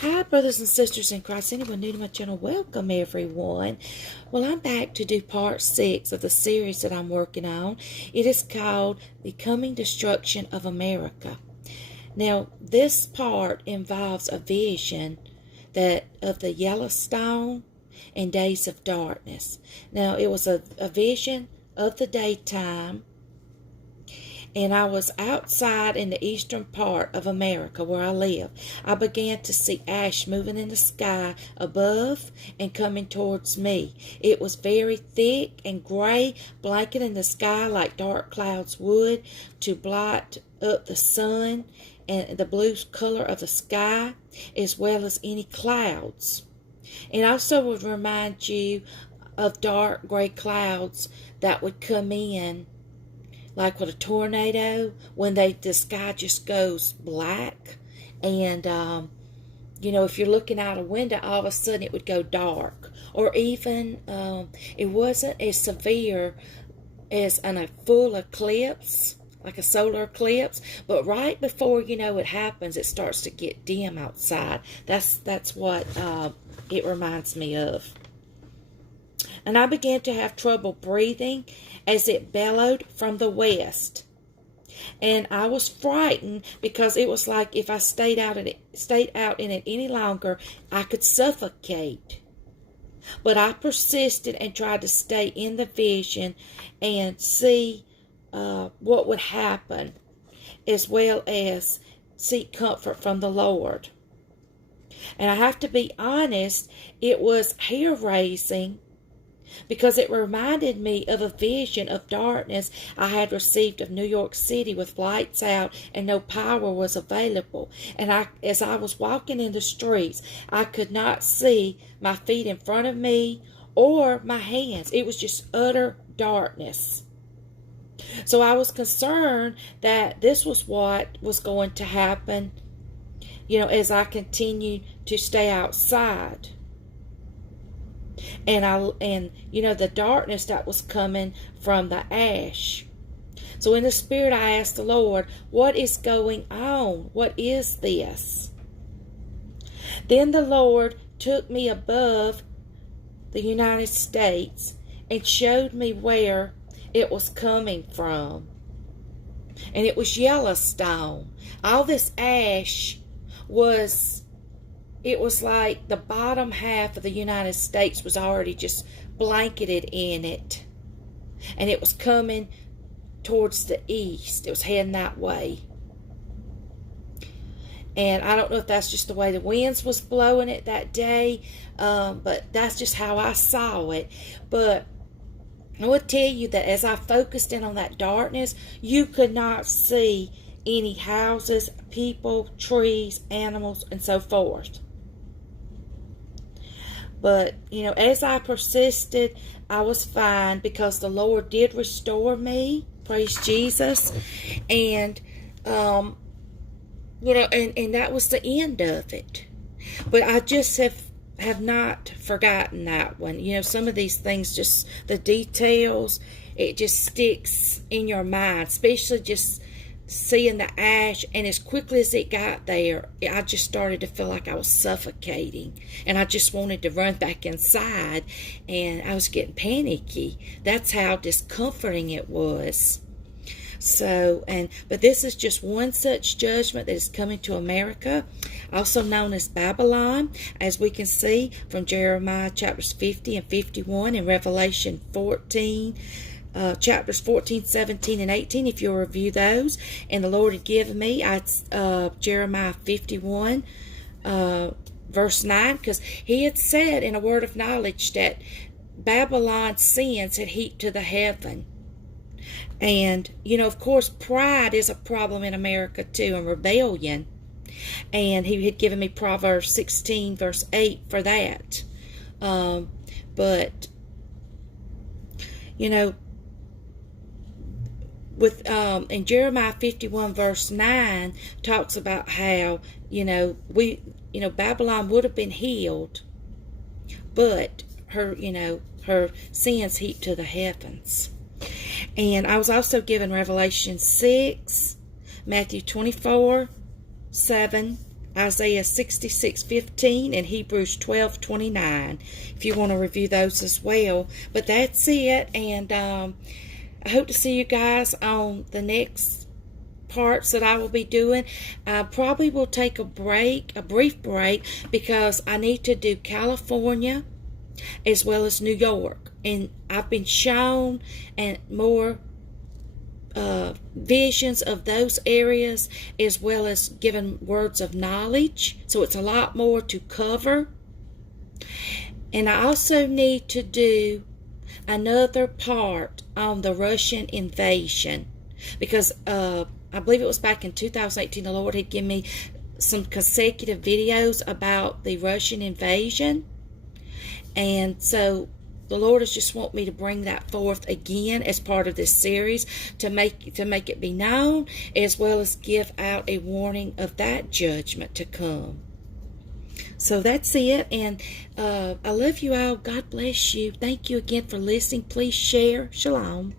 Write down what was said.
Hi, brothers and sisters in Christ. Anyone new to my channel, welcome everyone. Well, I'm back to do part 6 of the series that I'm working on. It is called The Coming Destruction of America. Now, this part involves a vision of the Yellowstone and days of darkness. Now, it was a vision of the daytime, and I was outside in the eastern part of America where I live. I began to see ash moving in the sky above and coming towards me. It was very thick and gray, blanketing the sky like dark clouds would to blot up the sun and the blue color of the sky, as well as any clouds. And also would remind you of dark gray clouds that would come in, like with a tornado, when the sky just goes black. And, if you're looking out a window, all of a sudden it would go dark. Or even, it wasn't as severe as a full eclipse, like a solar eclipse. But right before, it happens, it starts to get dim outside. That's what it reminds me of. And I began to have trouble breathing as it bellowed from the west. And I was frightened because it was like if I stayed out in it any longer, I could suffocate. But I persisted and tried to stay in the vision and see what would happen, as well as seek comfort from the Lord. And I have to be honest, it was hair-raising, because it reminded me of a vision of darkness I had received of New York City with lights out and no power was available. And as I was walking in the streets, I could not see my feet in front of me or my hands. It was just utter darkness. So I was concerned that this was what was going to happen, as I continued to stay outside. And the darkness that was coming from the ash. So in the spirit, I asked the Lord, what is going on? What is this? Then the Lord took me above the United States and showed me where it was coming from. And it was Yellowstone. All this ash it was like the bottom half of the United States was already just blanketed in it. And it was coming towards the east. It was heading that way. And I don't know if that's just the way the winds was blowing it that day, but that's just how I saw it. But I would tell you that as I focused in on that darkness, you could not see any houses, people, trees, animals, and so forth. But, as I persisted, I was fine because the Lord did restore me. Praise Jesus. And, and that was the end of it. But I just have not forgotten that one. Some of these things, just the details, it just sticks in your mind, especially just seeing the ash. And as quickly as it got there, I just started to feel like I was suffocating, and I just wanted to run back inside, and I was getting panicky. That's how discomforting it was. But this is just one such judgment that is coming to America, also known as Babylon, as we can see from Jeremiah chapters 50 and 51 and Revelation 14, chapters 14, 17, and 18, if you'll review those. And the Lord had given me Jeremiah 51, verse 9, because he had said in a word of knowledge that Babylon's sins had heaped to the heaven. And, of course, pride is a problem in America too, and rebellion. And he had given me Proverbs 16, verse 8 for that. In Jeremiah 51 verse 9 talks about how Babylon would have been healed, but her sins heaped to the heavens. And I was also given Revelation 6, Matthew 24, 7, Isaiah 66:15, and Hebrews 12:29, if you want to review those as well. But that's it, and I hope to see you guys on the next parts that I will be doing. I probably will take a brief break, because I need to do California as well as New York, and I've been shown and more visions of those areas, as well as given words of knowledge, so it's a lot more to cover. And I also need to do another part on the Russian invasion, because I believe it was back in 2018 the Lord had given me some consecutive videos about the Russian invasion, and so the Lord has just want me to bring that forth again as part of this series, to make it be known, as well as give out a warning of that judgment to come. So that's it, and I love you all. God bless you. Thank you again for listening. Please share. Shalom.